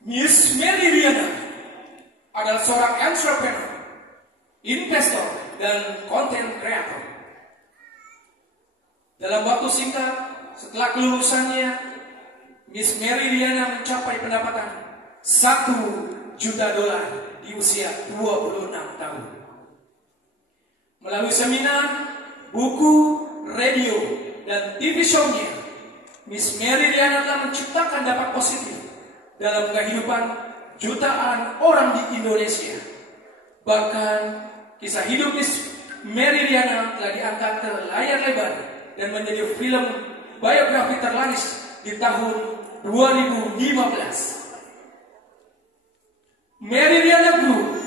Miss Mary Riana adalah seorang entrepreneur, investor, dan content creator. Dalam waktu singkat setelah kelulusannya, Miss Mary Riana mencapai pendapatan $1 juta di usia 26 tahun. Melalui seminar, buku, radio, dan TV show-nya, Miss Mary Riana telah menciptakan dampak positif dalam kehidupan jutaan orang di Indonesia. Bahkan kisah hidup Miss Mary Riana telah diangkat ke layar lebar dan menjadi film biografi terlaris di tahun 2015. Mary Riana Group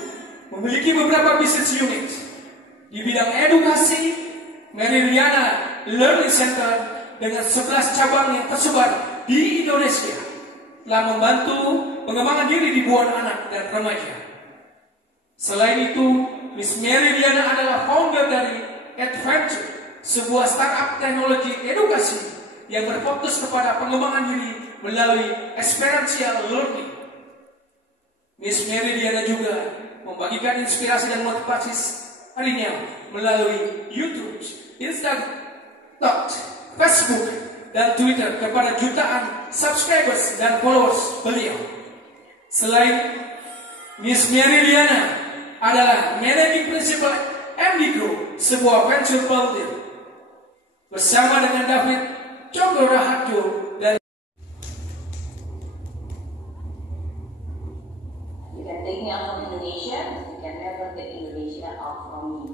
memiliki beberapa bisnis unit di bidang edukasi. Mary Riana Learning Center dengan 11 cabang yang tersebar di Indonesia telah membantu pengembangan diri ribuan anak dan remaja. Selain itu, Miss Mary Riana adalah founder dari Adventure, sebuah startup teknologi edukasi yang berfokus kepada pengembangan diri melalui experiential learning. Miss Mary Riana juga membagikan inspirasi dan motivasi harinya melalui YouTube, Instagram, Facebook, dan Twitter kepada jutaan subscribers dan followers beliau. Selain Miss Mary Riana adalah Managing Principal MD Group, sebuah venture builder, bersama dengan David Cokro Raharjo dari You can take me out from Indonesia, you can never take Indonesia out from me.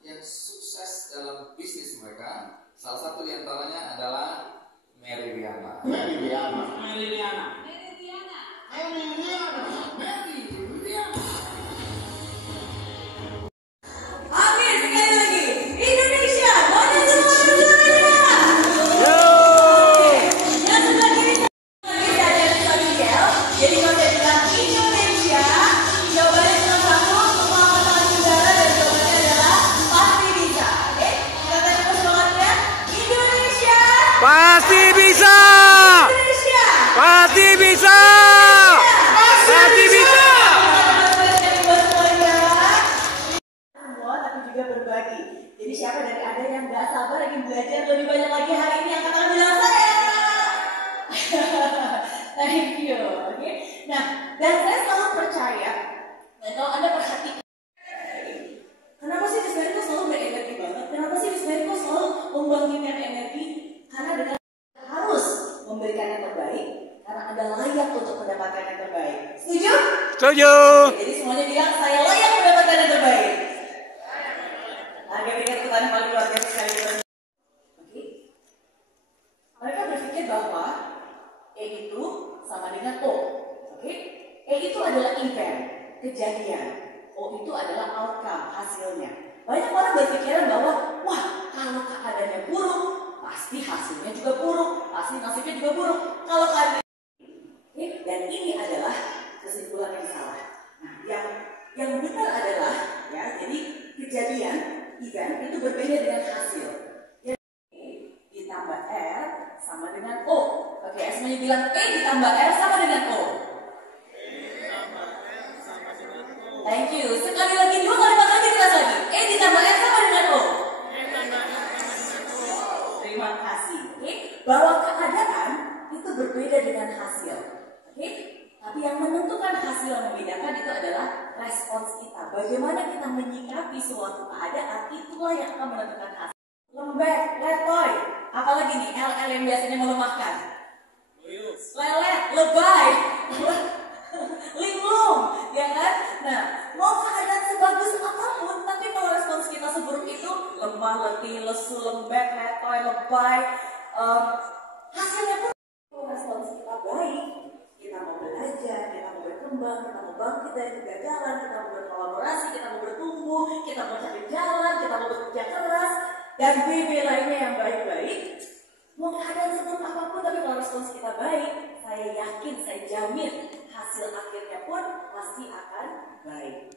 Yang sukses dalam bisnis mereka, salah satu di antaranya adalah Mary Riana. Mary Riana. Mary Riana. Mary Riana. Mary Riana. Mary Riana. Oke, sekali lagi. Indonesia, mana semua suaranya? Yo. Yang sebelah kiri saya dari Miguel. Jadi kalau saya bilang Indonesia, jawabannya cuma satu, semua angkatan udara, dan jawabannya adalah pasti bisa. Oke, kita tanya semangatnya. Indonesia. Pasti bisa. Indonesia. Pasti bisa. Pasti bisa. Semua tapi juga berbagi. Jadi siapa dari Anda yang nggak sabar ingin belajar lebih banyak lagi hari ini, angkat tangan bilang saya. Thank you. Oke. Nah, dan saya selalu percaya, dan kalau Anda perhatikan, kenapa sih Miss Mary kok selalu berenergi banget? Kenapa sih Miss Mary kok selalu membangkitkan energi? Karena dengan harus memberikan yang terbaik, karena Anda layak untuk mendapatkan yang terbaik. Setuju? Setuju. Jadi semuanya bilang saya layak mendapatkan yang terbaik. Harga berikan kepada paling luar biasa sekali. Oke. Mereka berpikir bahwa E itu sama dengan O. Oke. E itu adalah event, kejadian. O itu adalah outcome, hasilnya. Banyak orang berpikiran bahwa wah, kalau keadaannya buruk, pasti hasilnya juga buruk, pasti nasibnya juga buruk. Kalau keadaan dan ini adalah kesimpulan yang salah. Nah, yang benar adalah ya, jadi kejadian event itu berbeda dengan hasil. Jadi E ditambah R sama dengan O. Oke, semuanya bilang E ditambah R sama dengan O. Thank you. Sekali lagi, 2 kalimat lagi, kelas lagi. E ditambah R sama dengan O. Terima kasih. Oke, bahwa keadaan itu berbeda dengan hasil. Oke, tapi yang menentukan hasil yang membedakan itu adalah respons kita. Bagaimana kita menyikapi suatu keadaan, itulah yang akan menentukan hasil. Lembek, letoy, apalagi nih LL yang biasanya melemahkan. Lelet, lebay, linglung, ya kan? Nah, mau keadaan sebagus apapun, tapi kalau respons kita seburuk itu lemah, letih, lesu, lembek, letoy, lebay, hasilnya pun respons kita baik. Kita mau belajar, kita mau berkembang, kita mau bangkit dari kegagalan, kita mau berkolaborasi, kita mau bertumbuh, kita mau cari jalan, kita mau bekerja keras, dan BB lainnya yang baik-baik. Mau keadaan seburuk apapun, tapi kalau respons kita baik, saya yakin, saya jamin hasil akhirnya pun pasti akan baik.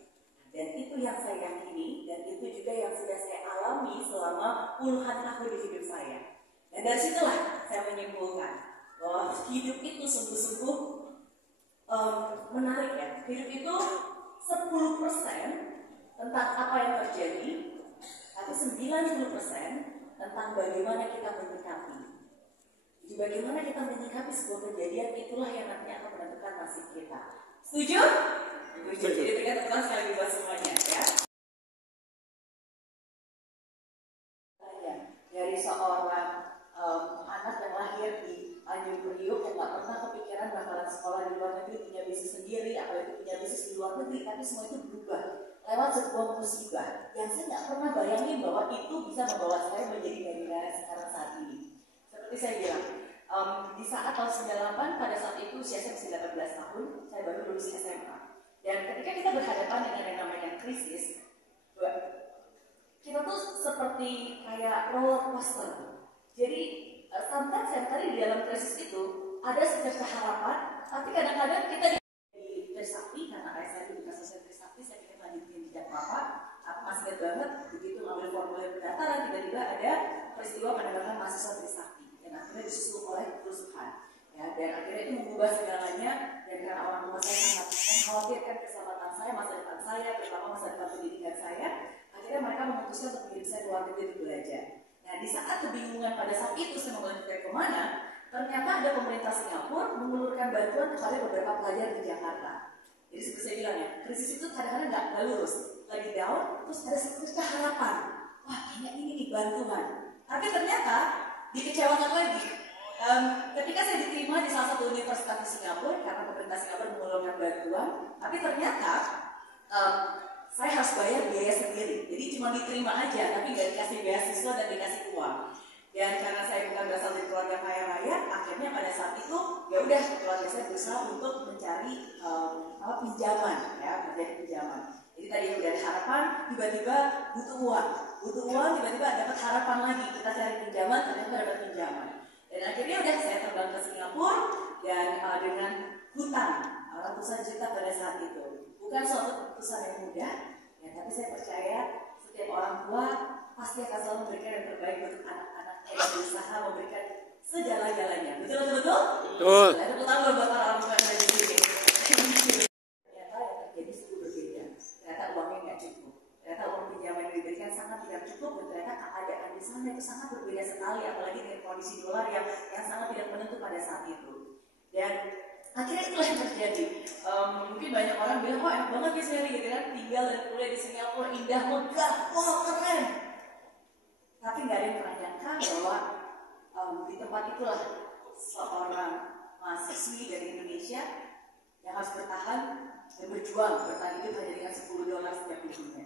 Dan itu yang saya yakini, dan itu juga yang sudah saya alami selama puluhan tahun di hidup saya. Dan dari situlah saya menyimpulkan bahwa hidup itu sungguh-sungguh menarik ya. Hidup itu 10% tentang apa yang terjadi, tapi 90% tentang bagaimana kita menyikapi. Jadi bagaimana kita menyikapi sebuah kejadian, itulah yang nantinya akan menentukan nasib kita. Setuju? Setuju. Jadi berikan tepuk tangan sekali buat semuanya ya. Dari seorang anak yang lahir di Tanjung Priok yang gak pernah kepikiran bakalan sekolah di luar negeri, punya bisnis sendiri, apalagi punya bisnis di luar negeri, tapi semua itu berubah lewat sebuah musibah yang saya gak pernah bayangin bahwa itu bisa membawa saya menjadi miliuner sekarang saat ini. Seperti saya bilang, di saat tahun 98, pada saat itu usia saya masih 18 tahun, saya baru lulus SMA. Dan ketika kita berhadapan dengan yang namanya krisis, kita tuh seperti kayak roller coaster. Jadi sometimes yang tadi di dalam krisis itu ada secerca harapan, tapi kadang-kadang kita di Trisakti, karena ayah saya di kasus Trisakti, saya kira lanjutin jejak bapak. Aku masih ingat banget begitu ngambil formulir pendaftaran, tiba-tiba ada peristiwa penembakan mahasiswa Trisakti yang akhirnya disusul oleh kerusuhan. Ya, dan akhirnya itu mengubah segalanya, dan karena orang tua saya sangat mengkhawatirkan keselamatan saya, masa depan saya, terutama masa depan pendidikan saya, akhirnya mereka memutuskan untuk mengirim saya ke luar negeri untuk belajar. Nah, di saat kebingungan pada saat itu saya mau melanjutkan kemana, ternyata ada pemerintah Singapura mengulurkan bantuan kepada beberapa pelajar di Jakarta. Jadi seperti saya bilang ya, krisis itu kadang-kadang nggak lurus, lagi down, terus ada secerca harapan. Wah, kayaknya ini nih bantuan. Tapi ternyata dikecewakan lagi. Ketika saya diterima di salah satu universitas di Singapura, karena pemerintah Singapura mengulurkan bantuan, tapi ternyata saya harus bayar biaya sendiri. Jadi cuma diterima aja, tapi nggak dikasih beasiswa dan dikasih uang. Dan karena saya bukan berasal dari keluarga kaya raya, akhirnya pada saat itu ya udah keluarga saya berusaha untuk mencari pinjaman, ya, menjadi pinjaman. Jadi tadi udah ada harapan, tiba-tiba butuh uang, tiba-tiba dapat harapan lagi, kita cari pinjaman, ternyata dapat pinjaman. Dan akhirnya udah saya terbang ke Singapura dan dengan hutang ratusan juta pada saat itu. Bukan suatu keputusan yang mudah, ya, tapi saya percaya setiap orang tua pasti akan selalu memberikan yang terbaik untuk anak-anaknya yang berusaha memberikan segala-galanya. Betul? Betul. Tepuk tangan buat orang tua yang ada di sini. Ternyata yang terjadi sungguh berbeda. Ternyata uangnya nggak cukup. Ternyata uang pinjaman yang diberikan sangat tidak cukup, dan ternyata keadaan di sana itu sangat berbeda sekali, apalagi dengan kondisi dolar yang sangat tidak menentu pada saat itu. Dan akhirnya itulah yang terjadi. Mungkin banyak orang bilang, wah enak banget ya Sherry gitu kan, tinggal dan kuliah di Singapura, indah, megah, wah keren. Tapi nggak ada yang pernah nyangka bahwa di tempat itulah seorang mahasiswi dari Indonesia yang harus bertahan dan berjuang bertahan hidup hanya dengan $10 setiap minggunya.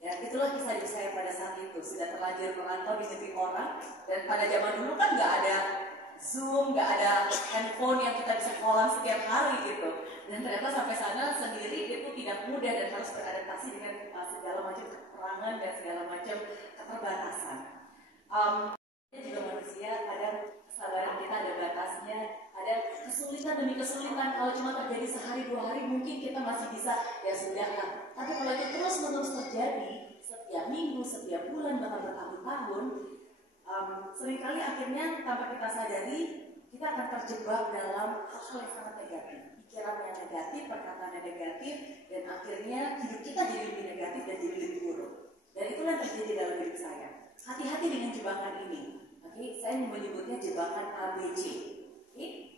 Dan itulah kisah hidup saya pada saat itu. Sudah terlanjur merantau di negeri orang, dan pada zaman dulu kan nggak ada Zoom, nggak ada handphone yang kita bisa call setiap hari gitu. Dan ternyata sampai sana sendiri itu tidak mudah dan harus beradaptasi dengan segala macam kekurangan dan segala macam keterbatasan. Juga manusia, kadang kesabaran kita ada batasnya, ada kesulitan demi kesulitan. Kalau cuma terjadi sehari dua hari mungkin kita masih bisa, ya sudah lah. Tapi kalau itu terus menerus terjadi setiap minggu, setiap bulan, bahkan bertahun-tahun, seringkali akhirnya tanpa kita sadari kita akan terjebak dalam hal-hal yang sangat negatif, pikiran yang negatif, perkataan yang negatif, dan akhirnya hidup kita jadi lebih negatif dan jadi lebih buruk. Dan itulah yang terjadi dalam hidup saya. Hati-hati dengan jebakan ini. Oke, saya menyebutnya jebakan ABC. Oke,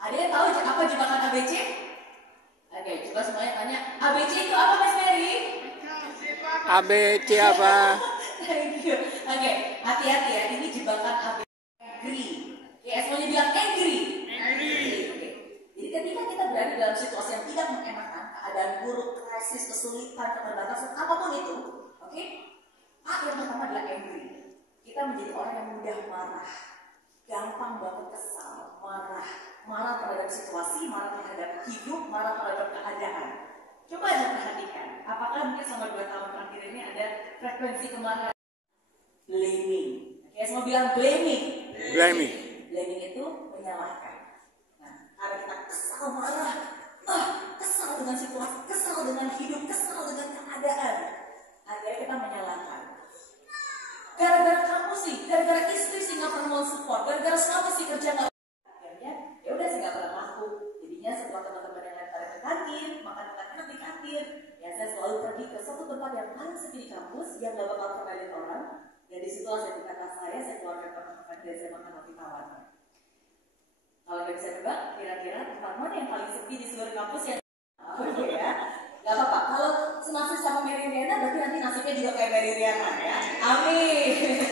ada yang tahu apa jebakan ABC? Oke, coba semuanya tanya, ABC itu apa Mas Mary? ABC apa? Thank you. Oke, hati-hati ya, ini jebakan ABC. Angry. Oke, semuanya bilang angry. Oke. Jadi ketika kita berada dalam situasi yang tidak mengenakan, keadaan buruk, krisis, kesulitan, keterbatasan, apapun itu, oke? Yang pertama adalah angry. Kita menjadi orang yang mudah marah, gampang banget kesal, marah terhadap situasi, marah terhadap hidup, marah terhadap keadaan. Coba Anda perhatikan, apakah mungkin selama 2 tahun terakhir ini ada frekuensi kemarahan? Blaming. Oke, semua bilang blaming. Blaming itu menyalahkan. Nah, karena kita kesal, marah, kesal dengan situasi, kesal dengan hidup, kesal dengan keadaan, akhirnya kita menyalahkan. Gara-gara kamu sih, gara-gara istri sih nggak pernah mau support, gara-gara suami sih kerja nggak. kampus yang gak bakal pernah lihat orang. Dan disitulah saya buka tas saya keluarkan teman-teman dan saya makan roti tawarnya. Kalau nggak bisa nebak, kira-kira tempat mana yang paling sepi di seluruh kampus yang ya? Gak apa-apa. Kalau senasib sama Mary Riana, berarti nanti nasibnya juga kayak Mary Riana ya. Amin.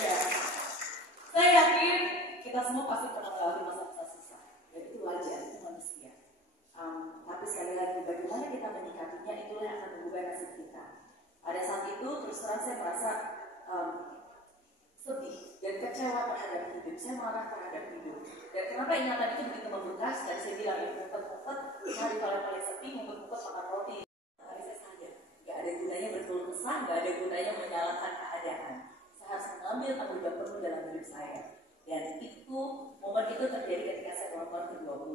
Ya. Saya yakin kita semua pasti pernah melewati masa-masa susah. Dan itu wajar, itu manusia. Tapi sekali lagi, bagaimana kita menyikapinya itulah yang akan mengubah nasib kita. Pada saat itu, terus terang saya merasa sedih dan kecewa terhadap hidup. Saya marah terhadap hidup. Dan kenapa ingatan itu begitu membekas? Dan saya bilang, ya ngumpet-ngumpet, hari paling sepi, ngumpet-ngumpet makan roti. Tapi saya sadar, gak ada gunanya berkeluh kesah, gak ada gunanya menyalahkan keadaan. Saya harus mengambil tanggung jawab penuh dalam hidup saya. Dan itu, momen itu terjadi ketika saya ulang ke-20.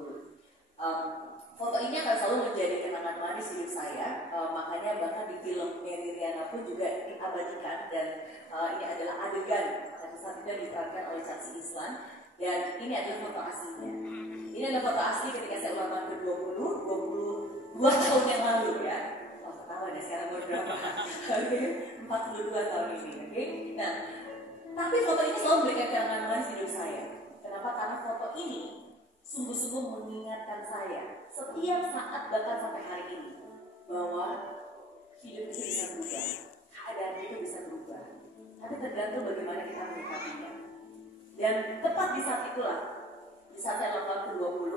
Foto ini akan selalu menjadi kenangan manis hidup saya. Makanya bahkan di film Mary Riana pun juga diabadikan. Dan ini adalah adegan pada saat itu diperankan oleh saksi Islam. Dan ini adalah foto aslinya. Ini adalah foto asli ketika saya ulang tahun ke-20, 22 tahun yang lalu ya. Oh, ketahuan ya sekarang berapa? 42 tahun ini. Okay? Nah, tapi foto ini selalu memberikan kenangan manis hidup saya. Kenapa? Karena foto ini sungguh-sungguh mengingatkan saya setiap saat bahkan sampai hari ini bahwa hidup itu bisa berubah, keadaan itu bisa berubah, tapi tergantung bagaimana kita menyikapinya. Dan tepat di saat itulah, di saat saya ulang ke-20,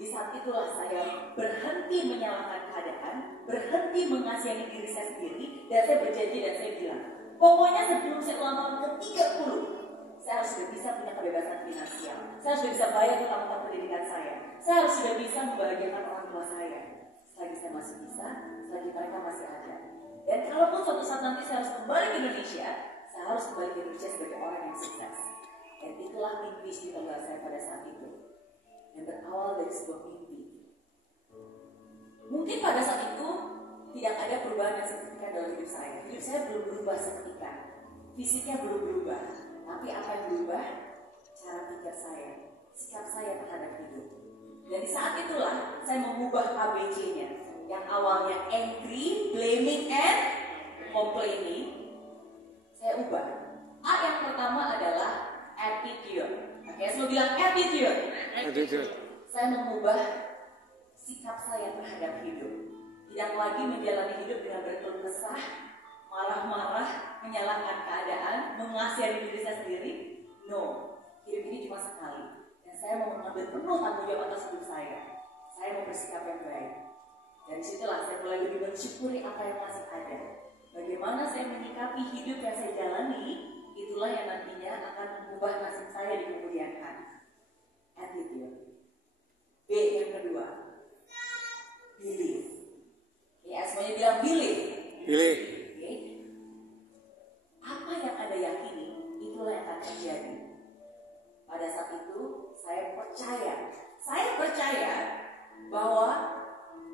di saat itulah saya berhenti menyalahkan keadaan, berhenti mengasihani diri saya sendiri, dan saya berjanji dan saya bilang, pokoknya sebelum saya ulang tahun ke-30, saya harus sudah bisa punya kebebasan finansial. Saya harus sudah bisa bayar utang-utang pendidikan saya. Saya harus sudah bisa membahagiakan orang tua saya. Selagi saya masih bisa, selagi mereka masih ada. Dan kalaupun suatu saat nanti saya harus kembali ke Indonesia, saya harus kembali ke Indonesia sebagai orang yang sukses. Dan itulah mimpi tunggal saya pada saat itu. Yang berawal dari sebuah mimpi. Mungkin pada saat itu tidak ada perubahan yang signifikan dalam hidup saya. Hidup saya belum berubah seketika. Fisiknya belum berubah. Tapi apa yang berubah? Cara pikir saya, sikap saya terhadap hidup. Dan di saat itulah saya mengubah ABC-nya. Yang awalnya angry, blaming, and complaining, saya ubah. A yang pertama adalah attitude. Oke, saya mau bilang attitude. Saya mengubah sikap saya terhadap hidup. Tidak lagi menjalani hidup dengan berkeluh kesah, marah-marah, menyalahkan keadaan, mengasihani diri saya sendiri. No, hidup ini cuma sekali. Dan saya mau mengambil penuh tanggung jawab atas hidup saya. Saya mau bersikap yang baik. Dari situlah saya mulai lebih mensyukuri apa yang masih ada. Bagaimana saya menyikapi hidup yang saya jalani, itulah yang nantinya akan mengubah nasib saya di kemudian hari. Attitude. B yang kedua, believe. Ya, semuanya bilang believe. Believe. Apa yang Anda yakini, itulah yang akan terjadi. Pada saat itu, saya percaya bahwa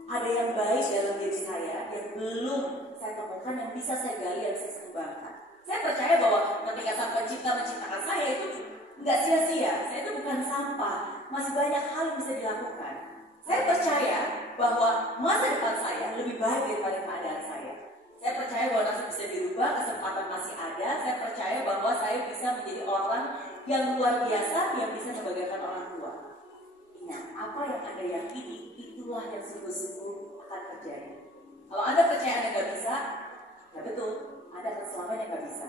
ada yang baik dalam diri saya yang belum saya temukan, yang bisa saya gali, yang bisa saya kembangkan. Saya percaya bahwa ketika Sang Pencipta menciptakan saya itu nggak sia-sia. Saya itu bukan sampah, masih banyak hal yang bisa dilakukan. Saya percaya bahwa masa depan saya lebih baik daripada keadaan saya. Saya percaya bahwa nasib bisa dirubah, kesempatan masih ada. Saya percaya bahwa saya bisa menjadi orang yang luar biasa, yang bisa membahagiakan orang tua. Ingat, apa yang Anda yakini, itulah yang sungguh-sungguh akan terjadi. Kalau Anda percaya Anda nggak bisa, ya betul, Anda akan selamanya nggak bisa.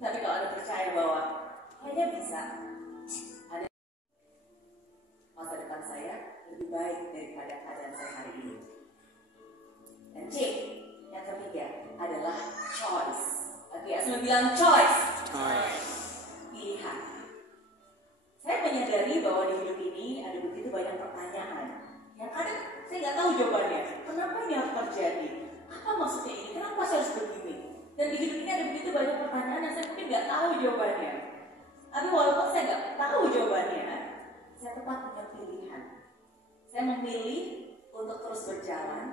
Tapi kalau Anda percaya bahwa kayaknya bisa, Anda masa depan saya lebih baik daripada keadaan saya hari ini. Dan C, yang ketiga adalah choice. Oke, saya bilang choice. Pilihan. Saya menyadari bahwa di hidup ini ada begitu banyak pertanyaan yang kadang saya nggak tahu jawabannya. Kenapa ini harus terjadi? Apa maksudnya ini? Kenapa saya harus begini? Dan di hidup ini ada begitu banyak pertanyaan yang saya mungkin nggak tahu jawabannya. Tapi walaupun saya nggak tahu jawabannya, saya tetap punya pilihan. Saya memilih untuk terus berjalan.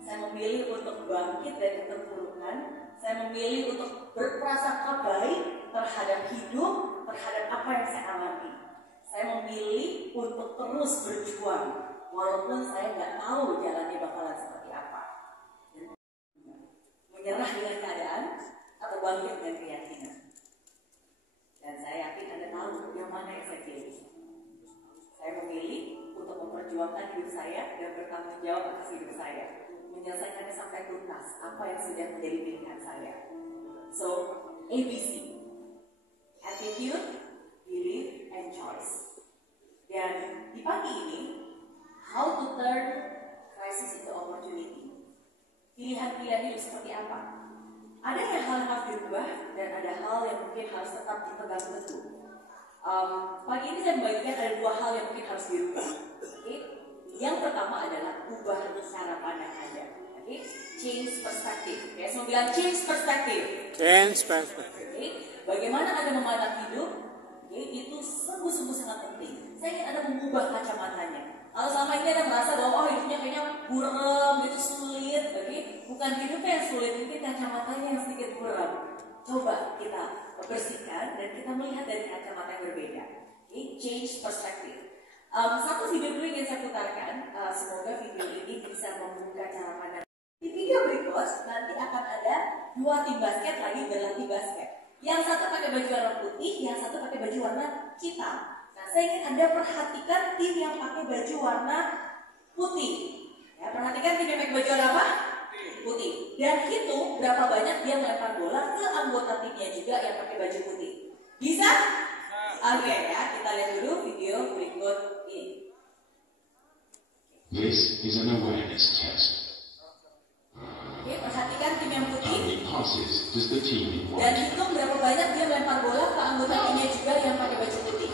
Saya memilih untuk bangkit dari keterpurukan. Saya memilih untuk berprasangka baik terhadap hidup, terhadap apa yang saya alami. Saya memilih untuk terus berjuang, walaupun saya nggak tahu jalannya bakalan seperti apa. Dan menyerah menyerah dengan keadaan atau bangkit dengan keyakinan. Dan saya yakin Anda tahu yang mana yang saya pilih. Saya memilih untuk memperjuangkan hidup saya dan bertanggung jawab atas hidup saya, menyelesaikannya sampai tuntas apa yang sudah menjadi pilihan saya. So, ABC: attitude, belief, and choice. Dan di pagi ini, how to turn crisis into opportunity. Pilihan-pilihan hidup seperti apa? Ada yang hal harus dirubah dan ada hal yang mungkin harus tetap dipegang teguh. Pagi ini saya membagikan ada dua hal yang mungkin harus dirubah. Okay? Yang pertama adalah ubah cara pandang Anda. Okay? Change perspective. Okay? Semua bilang change perspective. Change perspective. Okay? Bagaimana Anda memandang hidup? Okay? Itu sungguh-sungguh sangat penting. Saya ingin Anda mengubah kacamatanya. Kalau selama ini Anda merasa bahwa hidupnya kayaknya buram, gitu sulit, okay? Bukan hidupnya yang sulit, mungkin kacamatanya yang sedikit buram. Coba kita bersihkan dan kita melihat dari kacamata yang berbeda. Okay? Change perspective. Satu video dulu yang saya putarkan, semoga video ini bisa membuka cara pandang. Di video berikut nanti akan ada dua tim basket lagi berlatih basket. Yang satu pakai baju warna putih, yang satu pakai baju warna hitam. Nah, saya ingin Anda perhatikan tim yang pakai baju warna putih. Ya, perhatikan tim yang pakai baju warna apa? Putih. Dan hitung berapa banyak dia melempar bola ke anggota timnya juga yang pakai baju putih. Bisa? Oke, ya, kita lihat dulu video berikut ini. This is an awareness test. Oke, perhatikan tim yang How putih. many passes does the team in Dan white hitung berapa banyak dia melempar bola ke anggota timnya juga yang pakai baju putih.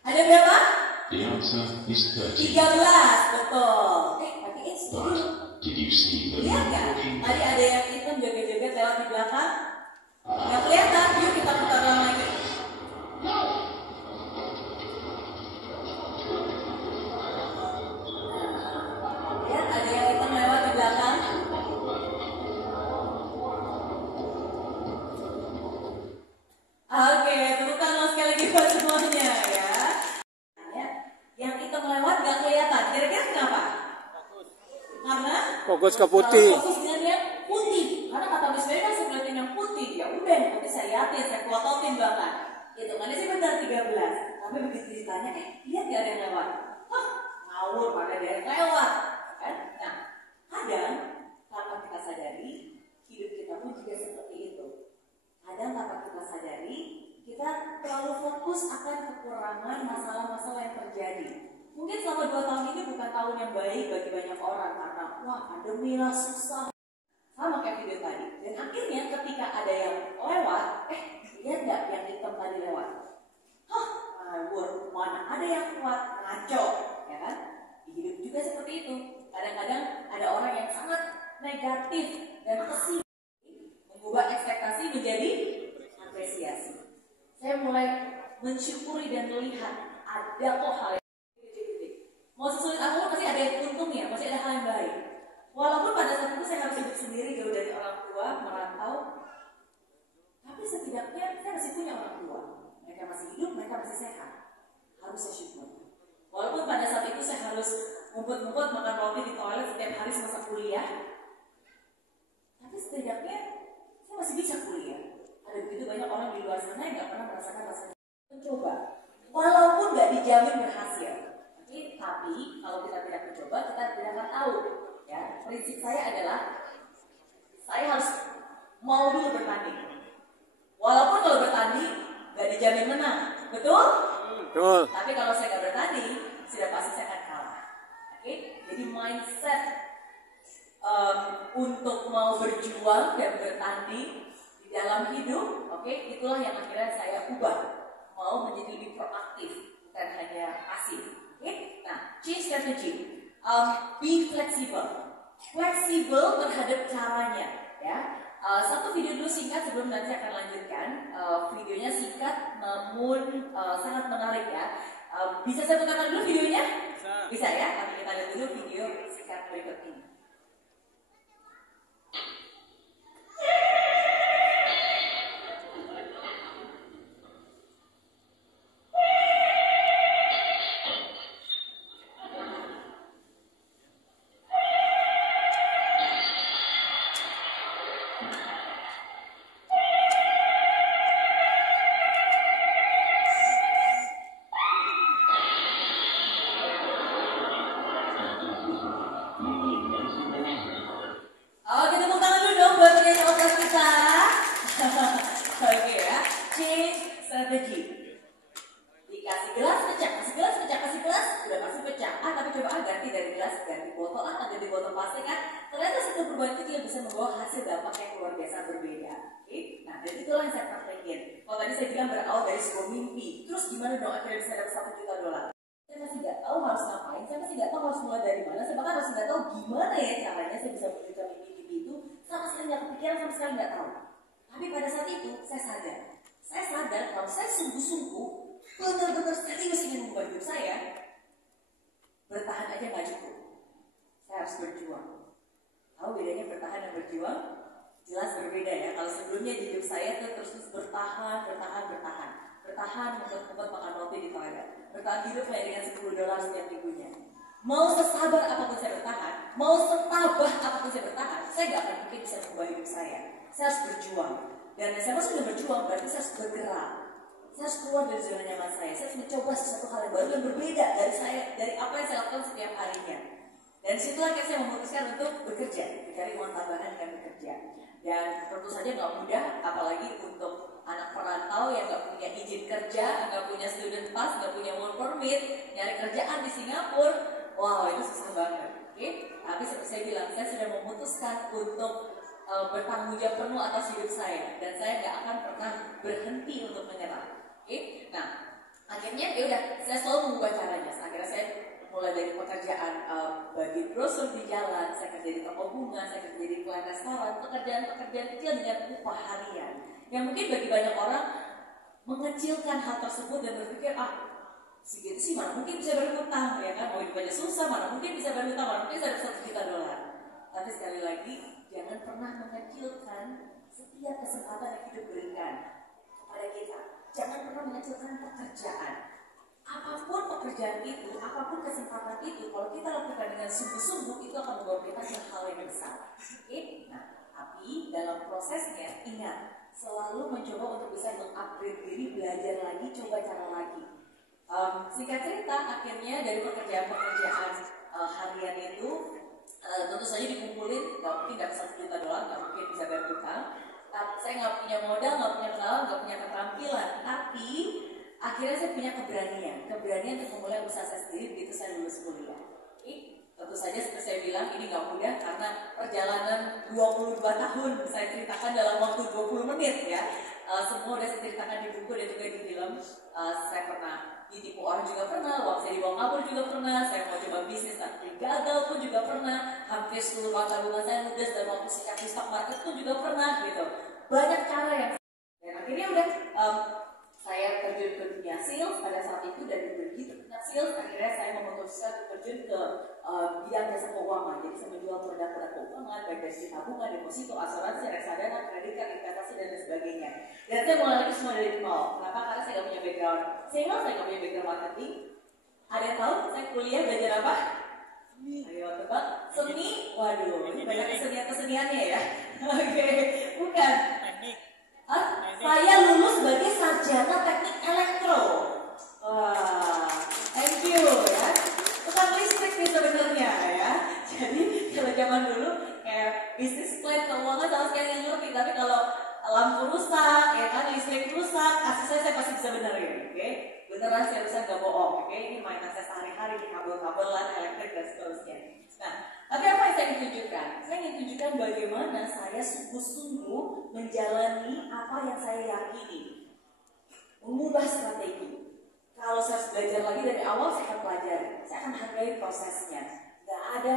Ada berapa? The answer is 30. 13, betul. Pakai dulu. But did you see the Lihat man kan? walking Tadi ada yang hitam joget-joget lewat di belakang. Nggak kelihatan, yuk kita putar ulang lagi. Lihat ada yang hitam lewat di belakang. Oke, tepuk tangan sekali lagi buat semuanya ya. Yang hitam lewat nggak kelihatan. Kira-kira kenapa? Karena Fokus ke putih. fokus dengan yang putih. Karena kata Miss Mary kan sebelum yang putih. Ya udah, nanti saya liatin, saya plototin bahkan. Hitungannya sih benar 13. Tapi begitu ditanya, lihat nggak ada yang lewat? Hah, ngawur pada ada yang lewat. Kan? Nah, kadang tanpa kita sadari, hidup kita pun juga seperti itu. Kadang tanpa kita sadari, kita terlalu fokus akan kekurangan masalah-masalah yang terjadi. Mungkin selama 2 tahun ini bukan tahun yang baik bagi banyak orang karena wah pandemi lah susah. Sama kayak video tadi. Dan akhirnya ketika ada yang lewat, lihat nggak yang hitam tadi lewat? Hah, ngawur, mana ada yang kuat, ngaco, ya kan? Di hidup juga seperti itu. Kadang-kadang ada orang yang sangat negatif dan kesini mengubah ekspektasi menjadi apresiasi. Saya mulai mensyukuri dan melihat ada kok hal yang mau sesulit apapun pasti ada yang untungnya, pasti ada hal yang baik. Walaupun pada saat itu saya harus hidup sendiri jauh dari orang tua, merantau, tapi setidaknya saya masih punya orang tua. Mereka masih hidup, mereka masih sehat. Harus saya syukur. Walaupun pada saat itu saya harus ngumpet-ngumpet makan roti di toilet setiap hari semasa kuliah, tapi setidaknya saya masih bisa kuliah. Ada begitu banyak orang di luar sana yang gak pernah merasakan rasanya mencoba, walaupun gak dijamin berhasil. Tapi kalau kita tidak mencoba, kita tidak akan tahu. Ya, prinsip saya adalah saya harus mau dulu bertanding. Walaupun kalau bertanding gak dijamin menang, betul? Betul. Tapi kalau saya gak bertanding, sudah pasti saya akan kalah. Oke? Jadi mindset untuk mau berjuang dan bertanding di dalam hidup, oke, itulah yang akhirnya saya ubah, mau menjadi lebih proaktif, bukan hanya pasif. Oke? Nah, change strategy. Be flexible. Fleksibel terhadap caranya, ya. Satu video dulu singkat sebelum nanti akan lanjutkan. Videonya singkat namun sangat menarik ya. Bisa saya putarkan dulu videonya? Bisa ya. Tapi kita lihat dulu video singkat berikut ini. coba ganti dari gelas, ganti botol, ganti botol plastik kan. Ternyata satu perubahan kecil bisa membawa hasil dampak yang luar biasa berbeda. Oke? Nah, dan itulah yang saya praktekin. Kalau tadi saya bilang berawal dari sebuah mimpi, terus gimana dong akhirnya bisa dapat $1 juta? Saya masih nggak tahu harus ngapain, saya masih nggak tahu harus mulai dari mana, saya bahkan masih nggak tahu gimana ya caranya saya bisa mewujudkan mimpi-mimpi itu, sama sekali nggak kepikiran, sama sekali nggak tahu. Tapi pada saat itu saya sadar kalau saya sungguh-sungguh benar-benar serius ingin mengubah hidup saya, bertahan aja nggak cukup, saya harus berjuang. Tahu bedanya bertahan dan berjuang? Jelas berbeda ya. Kalau sebelumnya di hidup saya tuh terus bertahan untuk makan roti di toilet, bertahan hidup hanya dengan $10 setiap minggunya. Mau sesabar apapun saya bertahan, mau setabah apapun saya bertahan, saya nggak akan mungkin bisa mengubah hidup saya. Saya harus berjuang. Dan saya maksudnya berjuang berarti saya harus bergerak. Saya harus keluar dari zona nyaman saya harus mencoba sesuatu hal yang baru yang berbeda dari apa yang saya lakukan setiap harinya. Dan disitulah saya memutuskan untuk bekerja, mencari uang tambahan dengan bekerja. Dan tentu saja nggak mudah, apalagi untuk anak perantau yang nggak punya izin kerja, nggak punya student pass, nggak punya work permit, nyari kerjaan di Singapura, wow itu susah banget. Oke? Tapi seperti saya bilang, saya sudah memutuskan untuk bertanggung jawab penuh atas hidup saya, dan saya nggak akan pernah berhenti untuk menyerah. Oke? Nah, akhirnya ya udah, saya selalu mengubah caranya. Akhirnya saya mulai dari pekerjaan bagi brosur di jalan, saya kerja di toko bunga, saya kerja di iklan restoran, pekerjaan kecil dengan upah harian. Yang mungkin bagi banyak orang mengecilkan hal tersebut dan berpikir, segitu sih mana mungkin bisa berhutang, ya kan? Mau hidup aja susah, mana mungkin bisa berhutang, mana mungkin bisa dapat $1 juta. Tapi sekali lagi, jangan pernah mengecilkan setiap kesempatan yang hidup berikan kepada kita. Jangan pernah mengecilkan pekerjaan. Apapun pekerjaan itu, apapun kesempatan itu, kalau kita lakukan dengan sungguh-sungguh, itu akan membawa kita ke hal yang besar. Oke? Nah, tapi dalam prosesnya, ingat, selalu mencoba untuk bisa mengupgrade diri, belajar lagi, coba cara lagi. Singkat cerita, akhirnya dari pekerjaan-pekerjaan harian itu, tentu saja dikumpulin, nggak mungkin dapat $1 juta, nggak mungkin bisa bayar utang. Saya nggak punya modal, nggak punya kenalan, nggak punya keterampilan, tapi akhirnya saya punya keberanian untuk memulai usaha saya sendiri begitu saya lulus kuliah. Tentu saja seperti saya bilang ini nggak mudah karena perjalanan 22 tahun saya ceritakan dalam waktu 20 menit ya. Semua udah saya ceritakan di buku dan juga di film. Saya pernah ditipu orang juga pernah, uang saya dibawa kabur juga pernah, saya mau coba bisnis tapi gagal pun juga pernah, hampir seluruh uang tabungan saya ludes dan waktu sikap di stock market pun juga pernah gitu. Banyak cara yang dan akhirnya udah saya terjun ke dunia sales pada saat itu, dan begitu dunia sales akhirnya saya memutuskan terjun ke bidang jasa keuangan. Jadi saya menjual produk-produk keuangan baik dari tabungan, deposito, asuransi, reksadana, kredit card, investasi dan sebagainya. Dan saya mulai lagi semua dari nol. Kenapa? Karena saya nggak punya background sales, saya nggak punya background marketing. Ada yang tahu saya kuliah belajar apa? Ayo tebak. Seni. Waduh, ini banyak keseniannya ya. Oke, bukan. Saya lulus sebagai sarjana teknik elektro. Wah, thank you ya. Tukang listrik nih sebenarnya ya. Jadi kalau zaman dulu kayak bisnis plan keuangan sama sekali nggak ngerti. Tapi kalau lampu rusak, ya kan listrik rusak, kasus saya pasti bisa benerin. Oke? Beneran saya bisa nggak bohong. Oke? Ini mainan saya sehari-hari di kabel-kabelan elektrik dan seterusnya. Nah, tapi apa yang saya ingin tunjukkan? Saya ingin tunjukkan bagaimana saya sungguh-sungguh menjalani apa yang saya yakini. Mengubah strategi. Kalau saya harus belajar lagi dari awal, saya akan pelajari. Saya akan hargai prosesnya. Gak ada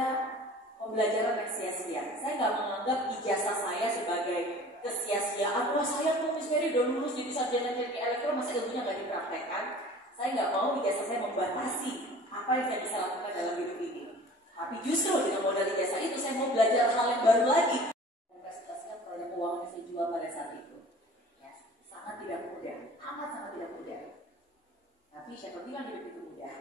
pembelajaran yang sia-sia. Saya gak menganggap ijazah saya sebagai kesia-siaan. Wah, saya tuh Miss Mary udah lulus jadi sarjana teknik elektro, masa ilmunya gak dipraktekkan. Saya gak mau ijazah saya membatasi apa yang saya bisa lakukan dalam hidup ini. Tapi justru dengan modal ijazah itu saya mau belajar hal yang baru lagi. Dan presentasikan produk keuangan yang saya jual pada saat itu. Ya, sangat tidak mudah, sangat tidak mudah. Tapi siapa bilang hidup itu mudah?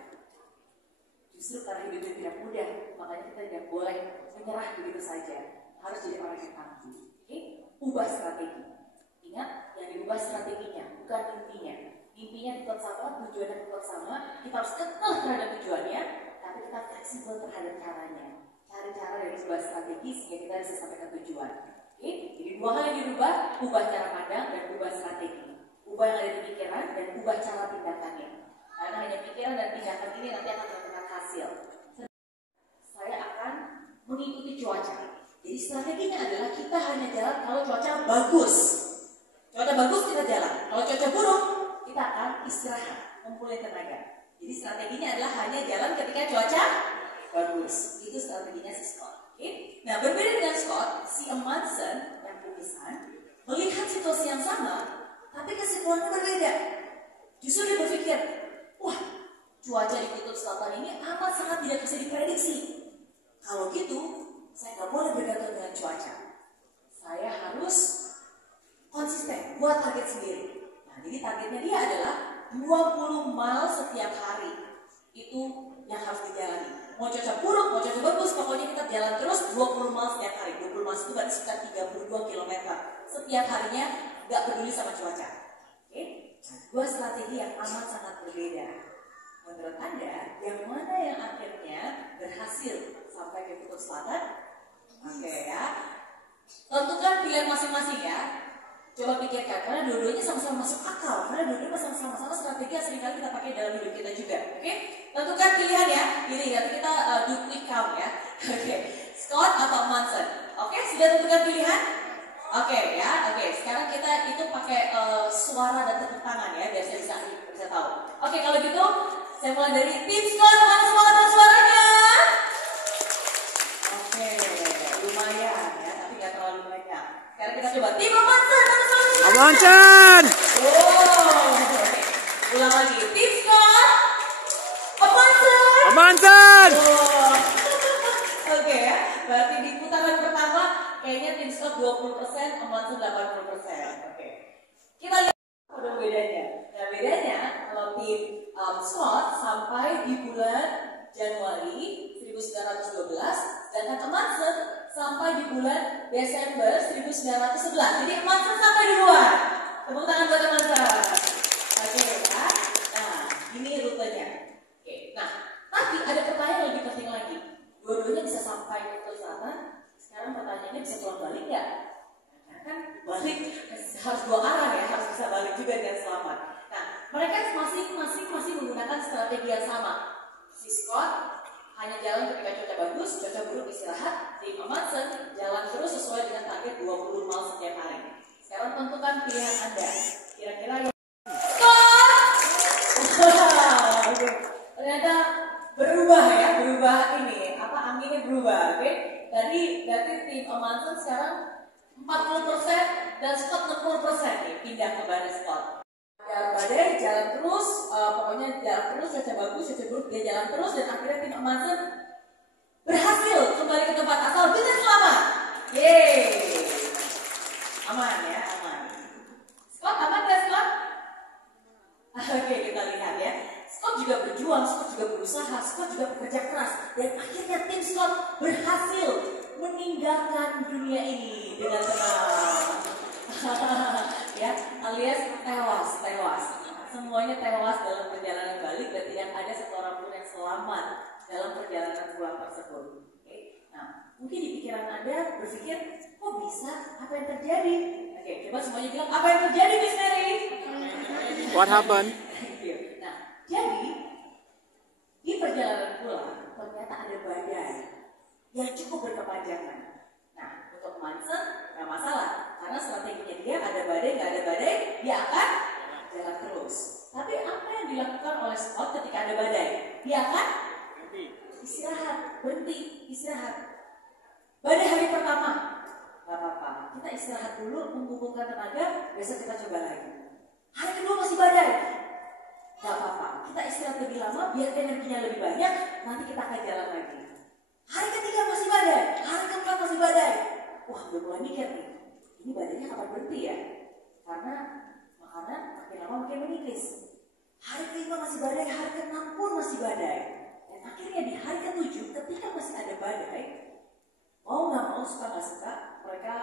Justru karena hidup itu tidak mudah, makanya kita tidak boleh menyerah begitu saja. Harus jadi orang yang tangguh. Oke? Ubah strategi. Ingat, yang diubah strateginya, bukan intinya. Intinya tetap sama, tujuannya tetap sama. Kita harus kekeh terhadap tujuannya, tapi kita fleksibel terhadap caranya. Cari cara dari sebuah strategi sehingga kita bisa sampai ke tujuan. Oke? Jadi dua hal yang dirubah, ubah cara pandang dan ubah strategi. Ubah yang ada di pikiran dan ubah cara tindakannya. Karena hanya pikiran dan tindakan ini nanti akan menentukan hasil. Jadi strateginya adalah kita hanya jalan kalau cuaca bagus. Cuaca bagus kita jalan. Kalau cuaca buruk kita akan istirahat, ngumpulin tenaga. Jadi strateginya adalah hanya jalan ketika cuaca bagus. Itu strateginya si Scott. Okay? Nah, berbeda dengan Scott, si Amundsen yang lukisan melihat situasi yang sama, tapi kesimpulannya berbeda. Justru dia berpikir, wah, cuaca di kutub selatan ini amat sangat tidak bisa diprediksi. Kalau gitu, saya nggak boleh bergantung dengan cuaca. Saya harus konsisten, buat target sendiri. Nah, jadi targetnya dia adalah 20 mile setiap hari. Itu yang harus dijalani. Mau cuaca buruk, mau cuaca bagus, pokoknya kita jalan terus 20 mile setiap hari. 20 mile itu berarti sekitar 32 km. Setiap harinya nggak peduli sama cuaca. Oke? Nah, dua strategi yang amat sangat berbeda. Menurut Anda, yang mana yang akhirnya berhasil sampai ke kutub selatan? Oke ya. Tentukan pilihan masing-masing ya. Coba pikirkan, karena dua-duanya sama-sama masuk akal. Karena dua-duanya sama-sama strategi yang seringkali kita pakai dalam hidup kita juga. Oke? Tentukan pilihan ya. Ini nanti kita do quick count ya. Oke. Scott atau Amundsen? Oke, sudah tentukan pilihan? Oke ya. Oke, sekarang kita itu pakai suara dan tepuk tangan ya, biar saya bisa tahu. Oke, kalau gitu saya mulai dari tim Scott. Mana semangat suaranya? Oke, lumayan ya, tapi nggak terlalu banyak. Sekarang kita coba tim Amundsen. Amundsen! Wow. Ulang lagi, tim Scott. Amundsen. Amundsen! Wow. Oke ya, berarti di putaran pertama kayaknya tim Scott 20%, Amundsen 80%. Oke. Kita lihat ada bedanya. Nah, bedanya kalau tim Scott sampai di bulan Januari 1912, dan Amundsen sampai di bulan Desember 1911. Jadi Amundsen sampai duluan. Tepuk tangan buat Amundsen. Oke ya. Nah, ini rutenya. Oke. Nah, tapi ada pertanyaan yang lebih penting lagi. Dua-duanya bisa sampai ke kutub selatan. Sekarang pertanyaannya bisa pulang balik nggak? Karena kan balik harus dua arah ya, harus bisa balik juga dengan selamat. Nah, mereka masing-masing masih menggunakan strategi yang sama. Si Scott hanya jalan ketika cuaca bagus, cuaca buruk istirahat. Tim Amundsen jalan terus sesuai dengan target 20 mile setiap hari. Sekarang tentukan pilihan Anda. Kira-kira yang Scott! Ternyata berubah ya, berubah ini. Anginnya berubah, oke? Tadi tim Amundsen sekarang 40% dan Scott 60% nih, pindah ke badai Scott. Badai jalan terus, pokoknya jalan terus, cuaca bagus, cuaca buruk dia jalan terus, dan akhirnya tim Amundsen berhasil kembali ke tempat asal dengan selamat. Yeay, aman ya, aman. Scott aman gak Scott? Oke, kita lihat ya. Scott juga berjuang, Scott juga berusaha, Scott juga bekerja keras, dan akhirnya tim Scott berhasil meninggalkan dunia ini dengan tenang. Ya, alias tewas. Semuanya tewas dalam perjalanan balik dan tidak ada satu orang pun yang selamat dalam perjalanan pulang tersebut. Oke. Nah, mungkin di pikiran Anda berpikir, kok bisa? Apa yang terjadi? Oke, coba semuanya bilang, apa yang terjadi, Miss Mary? What happened? Nah, jadi di perjalanan pulang ternyata ada badai yang cukup berkepanjangan. Nah, untuk Amundsen nggak masalah karena strateginya dia ada badai nggak ada badai dia akan jalan terus. Tapi apa yang dilakukan oleh Scott ketika ada badai? Dia akan istirahat, berhenti, istirahat. Badai hari pertama nggak apa-apa, kita istirahat dulu, mengumpulkan tenaga, besok kita coba lagi. Hari kedua masih badai. Gak apa-apa, kita istirahat lebih lama biar energinya lebih banyak, nanti kita akan jalan lagi. Hari ketiga masih badai, hari keempat masih badai. Wah, udah mulai mikir nih, ini badainya kapan berhenti ya? Karena makanan makin lama makin menipis. Hari kelima masih badai, hari keenam pun masih badai. Dan akhirnya di hari ketujuh, ketika masih ada badai, mau gak mau, suka gak suka, mereka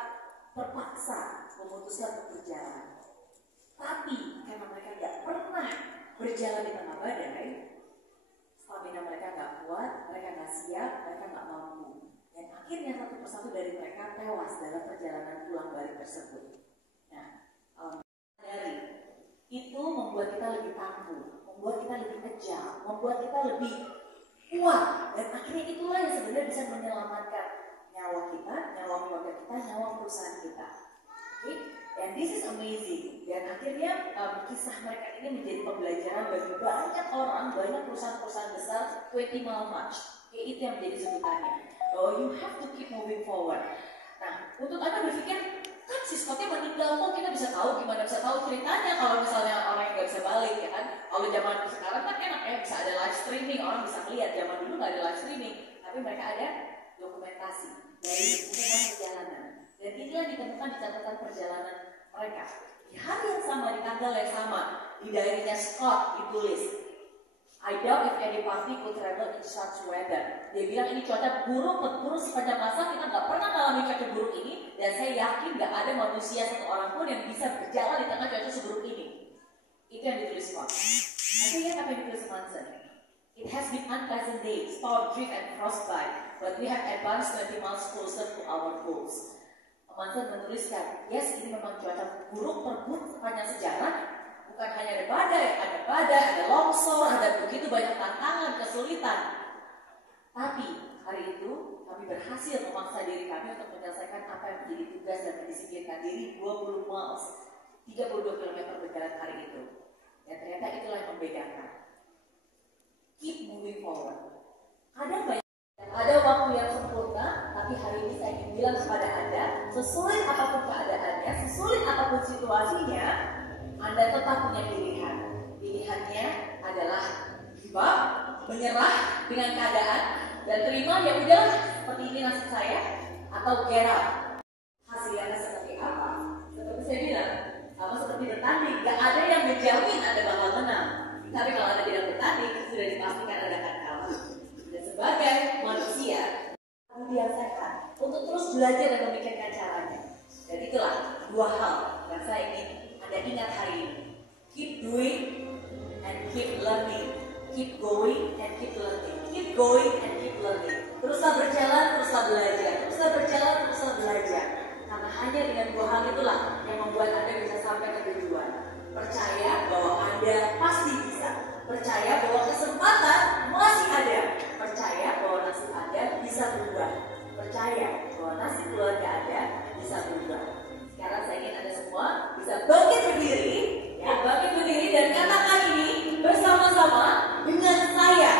terpaksa memutuskan untuk berjalan. Tapi karena mereka gak pernah berjalan di tengah badai, stamina mereka gak kuat, mereka gak siap, mereka gak mampu. Dan akhirnya satu persatu dari mereka tewas dalam perjalanan pulang balik tersebut. Nah, dari itu membuat kita lebih tangguh, membuat kita lebih kejam, membuat kita lebih kuat. Dan akhirnya itulah yang sebenarnya bisa menyelamatkan nyawa kita, nyawa keluarga kita, nyawa perusahaan kita. Oke, and this is amazing. Dan akhirnya kisah mereka ini menjadi pembelajaran bagi banyak orang, banyak perusahaan-perusahaan besar 20 mile march. Oke, itu yang menjadi sebutannya. Bahwa you have to keep moving forward. Nah, untuk Anda berpikir, kan si Scottnya meninggal kok, kita bisa tahu gimana bisa tahu ceritanya kalau misalnya orang yang nggak bisa balik ya kan. Kalau zaman sekarang kan enak ya, bisa ada live streaming, orang bisa lihat. Zaman dulu nggak ada live streaming, tapi mereka ada dokumentasi dari dokumen perjalanan. Dan inilah ditemukan di catatan perjalanan mereka. Di hari yang sama, di tanggal yang sama, di diary-nya Scott ditulis, I doubt if any party could travel in such weather. Dia bilang ini cuaca buruk, terburuk sepanjang masa, kita nggak pernah mengalami cuaca buruk ini, dan saya yakin nggak ada manusia satu orang pun yang bisa berjalan di tengah cuaca seburuk ini. Itu yang ditulis Scott. Nanti lihat apa yang ditulis Manson. It has been unpleasant days, storm, drift, and frostbite, but we have advanced 20 miles closer to our goals. Manson menuliskan, yes, ini memang cuaca buruk terburuk sepanjang sejarah. Bukan hanya ada badai, ada longsor, ada begitu banyak tantangan, kesulitan. Tapi hari itu kami berhasil memaksa diri kami untuk menyelesaikan apa yang menjadi tugas dan mendisiplinkan diri 20 miles, 32 km berjalan hari itu. Dan ternyata itulah yang membedakan. Keep moving forward. Ada waktu yang sempurna, tapi hari ini saya ingin bilang kepada Anda, sesulit apapun keadaannya, sesulit apapun situasinya, Anda tetap punya pilihan. Pilihannya adalah give up, menyerah dengan keadaan, dan terima ya udah seperti ini nasib saya, atau get up. Hasilnya seperti apa? Seperti saya bilang, sama seperti bertanding, gak ada yang menjamin Anda bakal menang. Tapi kalau Anda tidak bertanding, sudah dipastikan Anda akan kalah. Dan sebagai manusia, budi yang sehat untuk terus belajar dan memikirkan caranya. Dan itulah dua hal yang saya ingin Anda ingat hari ini. Keep doing and keep learning. Keep going and keep learning. Keep going and keep learning. Teruslah berjalan, teruslah belajar. Teruslah berjalan, teruslah belajar. Karena hanya dengan dua hal itulah yang membuat Anda bisa sampai ke tujuan. Percaya bahwa Anda pasti bisa. Percaya bahwa kesempatan masih ada. Percaya bahwa nasib Anda bisa berubah. Percaya bahwa nasib keluarga Anda bisa berubah. Sekarang saya ingin Anda semua bisa bangkit berdiri, ya, bangkit berdiri dan katakan ini bersama-sama dengan saya.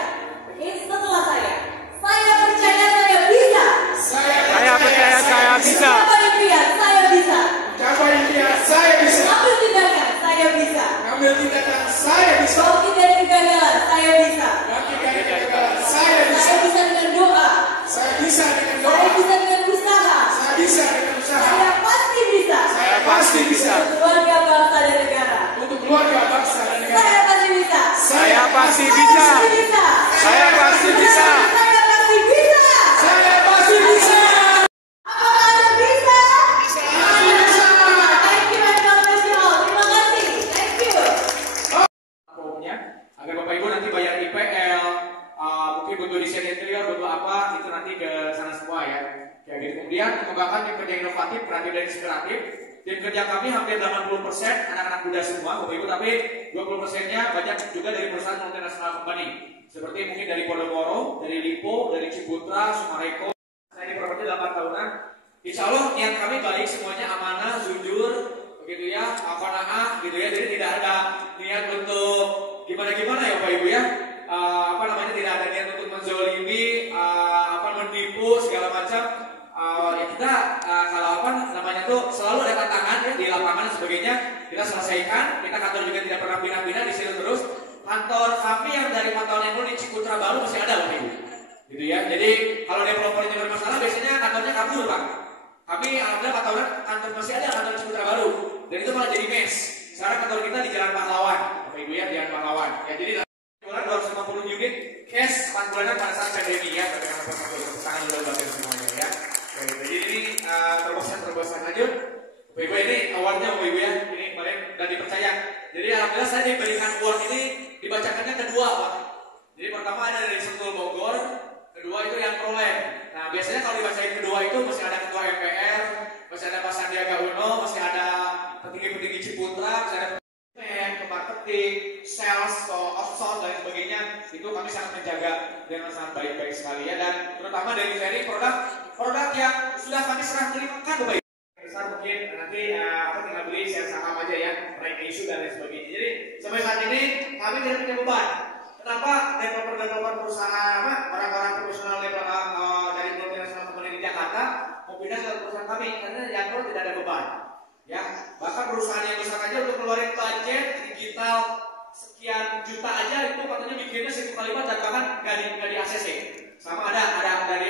Oke, setelah saya percaya saya bisa. Saya percaya saya bisa. Mencapai impian, saya bisa. Mencapai impian, saya bisa. Ambil tindakan, saya bisa. Ambil tindakan, saya bisa. Bangkit dari kegagalan, saya bisa. Bangkit dari kegagalan, saya bisa. Saya bisa dengan doa. Saya bisa dengan doa. Saya bisa dengan usaha. Saya bisa dengan usaha. Saya pasti bisa. Saya pasti bisa. Untuk keluarga, bangsa dan negara. Untuk keluarga, bangsa dan negara. Saya pasti bisa. Saya pasti Saya bisa. pasti bisa. Saya pasti bisa. Saya pasti bisa. Saya pasti bisa. Apakah Anda bisa? Saya bisa. Thank you and God bless you all. Terima kasih. Thank you. Pokoknya agar Bapak Ibu nanti bayar IPL, mungkin butuh desain interior, butuh apa, itu nanti ke sana semua ya. Kayak gitu. Kemudian mengembangkan tim kerja inovatif, kreatif dan inspiratif. Tim kerja kami hampir 80% anak-anak muda semua, Bapak Ibu, tapi 20%-nya banyak juga dari perusahaan multinasional company. Seperti mungkin dari Podomoro, dari Lipo, dari Ciputra, Sumarekon. Saya di properti 8 tahunan. Insya Allah niat kami baik semuanya, amanah, jujur, begitu ya, qanaah gitu ya. Jadi tidak ada niat untuk gimana-gimana ya Bapak Ibu ya. Tidak ada niat untuk menzolimi, menipu segala macam. Ya kita selalu ada tantangan ya di lapangan dan sebagainya, kita selesaikan. Kita kantor juga tidak pernah pindah-pindah di sini terus. Kantor kami yang dari 4 tahun yang lalu di Ciputra Baru masih ada Bapak Ibu, gitu ya. Jadi kalau developernya bermasalah biasanya kantornya kabur Pak. Kami alhamdulillah 4 tahunan kantor masih ada, kantor Ciputra Baru, dan itu malah jadi mes. Sekarang kantor kita di Jalan Pahlawan Bapak Ibu ya, Jalan Pahlawan ya. Jadi 250 unit cash 4 bulanan pada saat pandemi ya, bagaimana tangan luar batin semuanya ya. Jadi ini terobosan lanjut. Bapak Ibu ini awardnya Bapak Ibu ya, ini kemarin dan dipercaya. Jadi alhamdulillah saya diberikan award ini dibacakannya kedua Pak. Jadi pertama ada dari Sentul Bogor, kedua itu yang Prolen. Nah biasanya kalau dibacain kedua itu masih ada ketua MPR, masih ada Pak Sandiaga Uno, masih ada petinggi-petinggi Ciputra, masih ada marketing, sales, outsource dan sebagainya. Itu kami sangat menjaga dengan sangat baik-baik sekali ya. Dan terutama dari sharing produk produk yang sudah kami serah terimakan Bapak Ibu. Besar mungkin nanti apa tinggal beli share saham aja ya, naik isu dan lain sebagainya. Jadi sampai saat ini kami tidak punya beban. Kenapa developer perusahaan orang-orang profesional dari multinasional company di Jakarta mau pindah ke perusahaan kami karena yang tidak ada beban. Ya, bahkan perusahaan yang besar aja untuk keluarin budget digital sekian juta aja itu katanya bikinnya 1 kalimat dan bahkan nggak di ACC. Sama ada dari